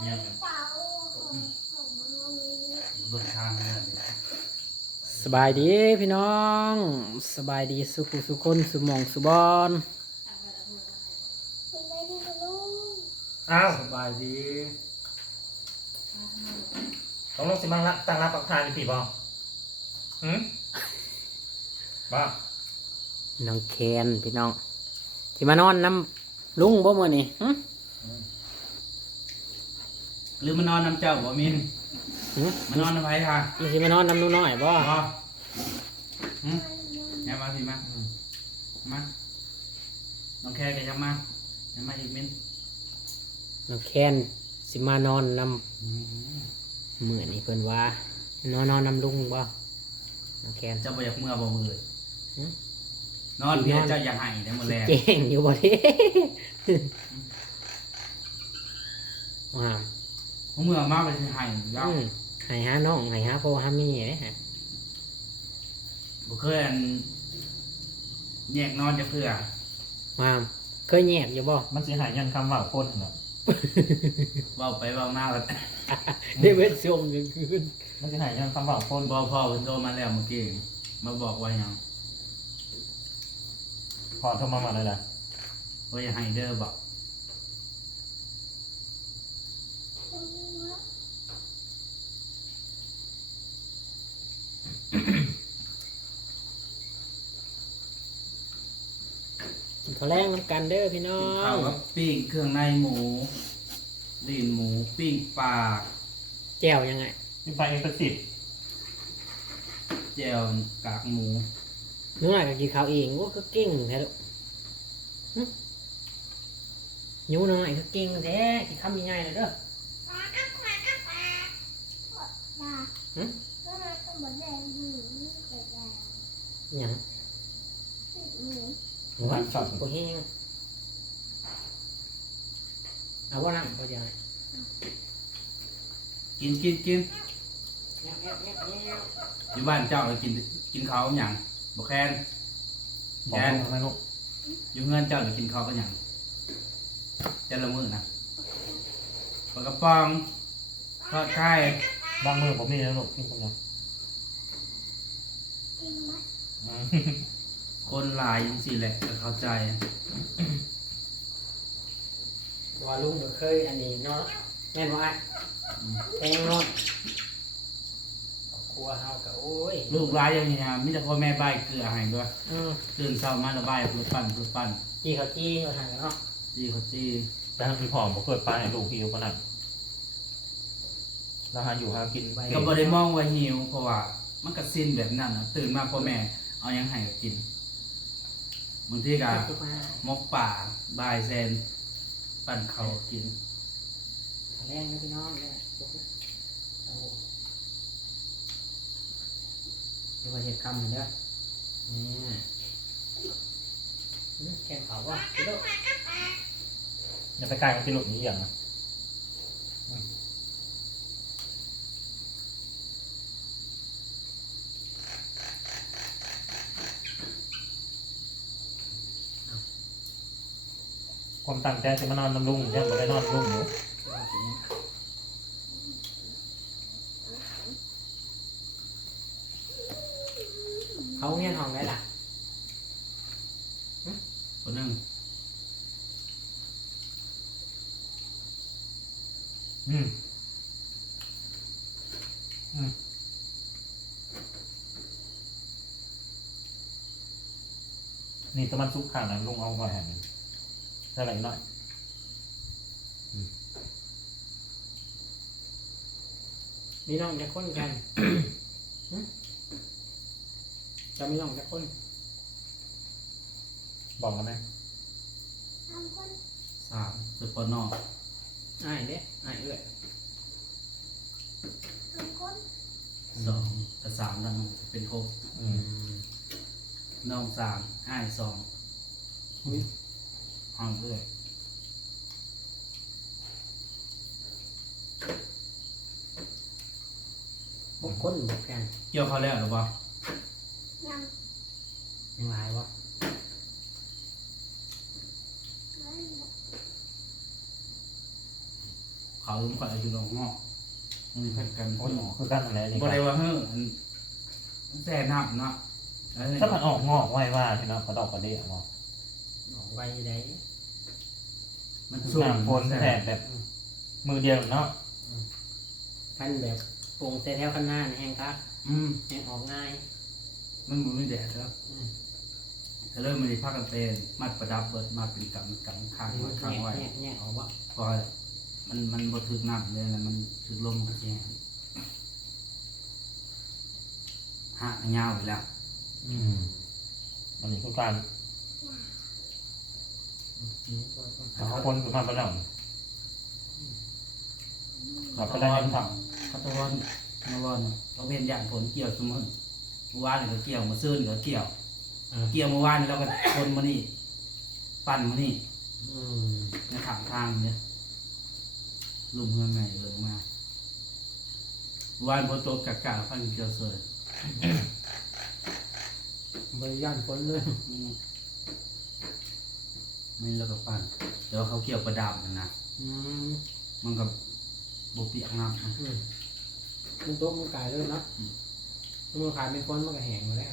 เนี่ยเบิ่งทางเนี่ยสบายดีพี่น้อง สบายดีสุขุสุคนสุหมองสุบอนอ้าวสบายดีต้องลงสิมังละตั้งรับประทานอยู่พี่บอหืมบ้าน้องแคนพี่น้องที่มานอนน้ำลุงบ่มื้อนี่หึ หรือมานอนน้ำเจ้าบ่มินหึมานอนน้ำไผ่ค่ะมันสิมานอนน้ำหนูน้อยบ่บ่หืมแม่มาพี่มามาน้องแค่แกจะมาแม่มาอีกมินน้องแคนสิมานอนน้ำมื้อนี่เพิ่นว่านอนนอนน้ำลุงบ่น้องแคนเจ้าบ่อยากเมื่อบ่มือเลยหืมนอนเพียเจ้าอยากให้ได้มื้อแรกเจ๋งอยู่บ่เด้ ว้าว เมื่อมาไปสิให้ยาวอืมให้หาน้องให้หาพ่อหาแม่เด้ฮะบ่เคยอันแยกนอนจะเพื่อว้าวเคยแยกอยู่บ่ มันสิหายยันคำว่าคนเหรอเว้าไปเว้ามาแล้วได้เวทส่งกลางคืนมันสิหายยันคำว่าคนบ่พ่อเพิ่นโทรมาแล้วเมื่อกี้มาบอกว่าหยังพอโทรมามาเลยนะว่าอย่าให้เด้อบอก กิน ข้าวแรงน้ำกันเด้อพี่น้อกินข้าวงกับปิ้งเครื่องในหมูลีนหมูปิ้งปลาแจ่วยังไงนี่ไปเอ็กซ์ติดแจ่วกากหมูหนูหน่อยก็กินข้าวเองว่าก็เก่งแท้ลูกหึหนูหน่อยก็เก่งแท้กินคำยังไงเลยเด้อ หึ หยัง หนูว่าชอบตัวแห้งเอาว่าน้ำก็ยังไงกินกินกินแง่แง่แง่แง่อยู่บ้านเจ้าเรากินกินข้าวกับหยังบ่แคนบอกลงทำไมลูกอยู่เงินเจ้าเรากินข้าวกับหยังแต่ละมื้อนะปลากระป๋องทอดไข่บางมือผมนี่นะลูกกินกันยังอืม คนหลายจังซี่แหละก็เข้าใจ ว่าลุงก็เคยอันนี้เนาะแม่นว่าอืมแพงเนาะครัวเฮาก็โอ้ยลูกหลายอย่างนี้นะมีแต่พ่อแม่บายเกลือให้ด้วยอืมตื่นเช้ามาแล้วบายปลุกปั้นปลุกปั้นจีเขาจี้มาทางกันเนาะจี้เขาจี้แต่ทางพี่ผอมผมเคยไปให้ลูกหิวขนาดแล้วหาอยู่หากินก็บ่ได้มองว่าหิวเพราะว่ามันก็สิ้นแบบนั้นนะตื่นมาพ่อแม่เอาหยังให้ก็กิน บางทีก็ทุกมาหมกป่าบายแซน ปั่นเขาวกินแรงนะพี่น้องเนี่ยโอ้เดี๋ยวมาเห็ดคำเหมือนเด้อเนี่ยอืมแข่งเขาวะพี่ลูกอย่าไปใกล้มันที่ลูกนี้อย่างนะ ความตั้งใจจะมานอนน้ำลุงยังไม่ได้นอนลุงอยู่เขาเงี้ยห้องได้ล่ะคนหนึ่งอืมอืมนี่ตะมันซุกข้างนั้นลุงเอามาแห่งนึง ได้อะไรหน่อยมีน้องจะคนกันหึจะมีน้องจะคนบอกกันไหมสามสุดปอนอกอ้ายเด้อ้ายเอื้อยสองกับสามดังเป็นหกอืมน้องสามอ้ายสอง ห้องเพื่อยบกคนบกกันเกี่ยวเขาแล้วหรือเปล่ายังหลายวะเขาลุงข่อยอยู่ลงงอกมันมีแพ็กกันโอ้ยหมอคือกันอะไรนี่บ่ได้ว่าเฮ้ออันแซ่น้ำเนาะเอ้ยถ้ามันออกงอกไว้ว่าพี่น้องกระดอกกระเดี่ยงอก ออกไว้ได้มันคือสูงน้ำฝนแทนแบบมือเดียวเนาะขั้นแบบปรุงแต่แถวข้างหน้านี่แห้งคักอืมแห้งออกง่ายมันบ่มีแดดแล้วอืมก็เริ่มมันได้พักกันเป็นมัดประดับเบิดมาเป็นกำกำข้างไว้ข้างไว้แง่แง่ออกว่าพอมันมันบ่ถึกน้ำเลยนะมันถึกลมมันก็สิแห้งหักยาวไปแล้วอืมอันนี้คือการ เขาคนคือมาประดับเราก็ได้เห็นผักเขาตะวันมาวันเราเห็นอย่างผลเกี่ยวเสมอเมื่อวานนี่ก็เกี่ยวมาซื่นก็เกี่ยว เกี่ยวเมื่อวานนี่เราก็คนมานี่ ปั่นมานี่อืมในขางทางเนี่ยลุมเพื่อนใหม่เลยมาเมื่อวานพอตกกะกะฟันเกี่ยวเสยบริยานฝนเลยอืม นี่แล้วก็ปั่นเดี๋ยวเขาเกี่ยวประดับมันนะอืมมันก็บเปียกน้ำนะอืมมันโต๊ะมันกลายเลยเนาะมันขายเป็นฝนมันก็แห้งมาแล้ว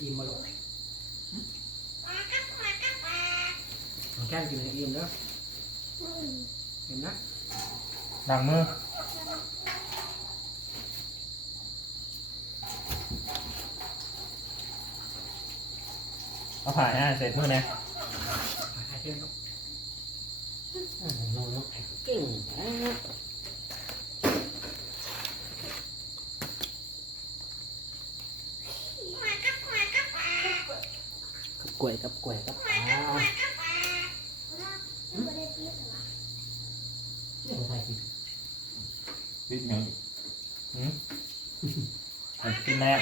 อิ่มมาลูกเอาแก้มกินให้อิ่มเด้อเห็นนะดังมือ เอาผ่ายให้เสร็จมือเนี่ยหายเพื่อนครับอ่าน้องๆเก่งนะกับกล้วยกับกล้วยกับปลาเดี๋ยวใส่กินปิดยังอืมมันกินแล้ว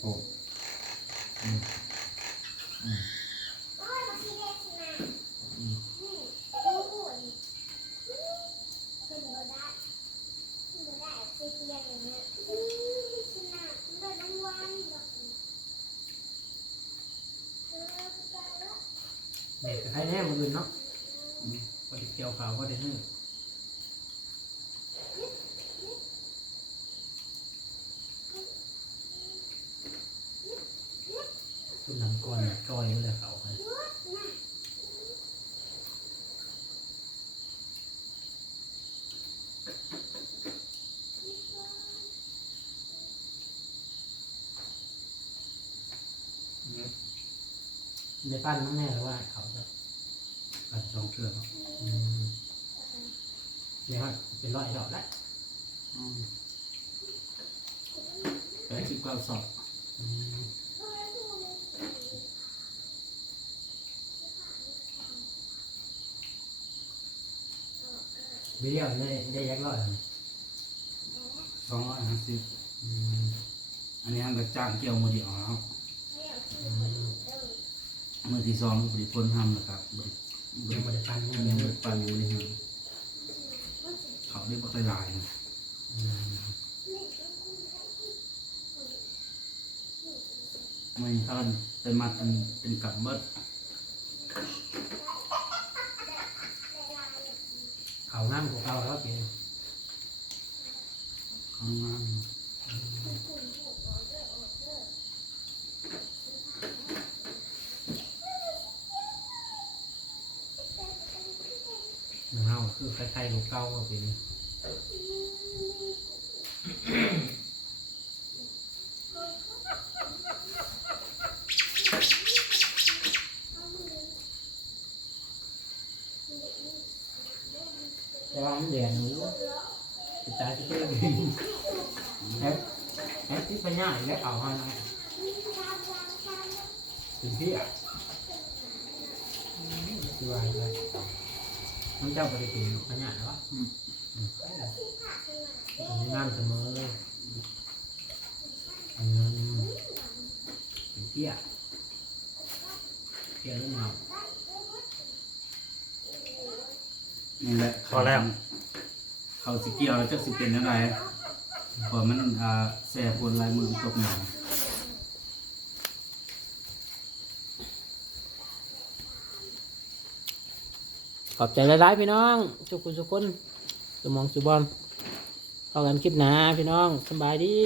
โอ้อืมอืมอืม เด็กใครแน่มืออื่นเนาะพอดีเกี่ยวขาวก็ได้ให้คุณน้ำก้อนก้อยเลยเขาให้อืมในปั้นน้ำแน่หรือว่าเขาจะ ปั่นสองเชือกครับอืมเดี๋ยวเป็นร้อยดอกแล้วอืมแปดสิบเก้าสอบอืมวิดีโอนี่ได้ยักษ์ร้อยเหรอสองร้อยห้าสิบอืมอันนี้ฮันก็จ้างเกี่ยวมือเดียวครับอืมมือที่สองบริพลทำนะครับ บริบยัริงไม่ได้ปั้นอันยันี้งบไม่ริปันบริหารเขาได้บักหลายๆนะอืมไม่ถ้ากันเป็นมัดเป็นเป็นกับเบิดเขาน้ำของเขาแล้วเป็นข้างล่าง หนึ่งเฮา คือคล้ายๆลูกเก้าก็เป็นแต่ว่ามันแดงอยู่จะตายจะเป็นแฮปแฮปที่ปัญญาอีกแล้วเขาให้นะถึงที่อะที่ว่าอะไรมันเจ้าปฏิทินปัญญาหรออืมมีน้ำเสมอเลยอันนั้นเป็นเตี้ยเตี้ยรุ่นเงานี่แหละพอแล้ว เขาสิเกี่ยวแล้วจะสิเป็นอะไรเพราะมันอ่าแสบปวดลายมือตกหนาว ขอบใจหลายๆพี่น้องทุกคนทุกคนสมองสุบอลเอากันคลิปหนาพี่น้องสบายดี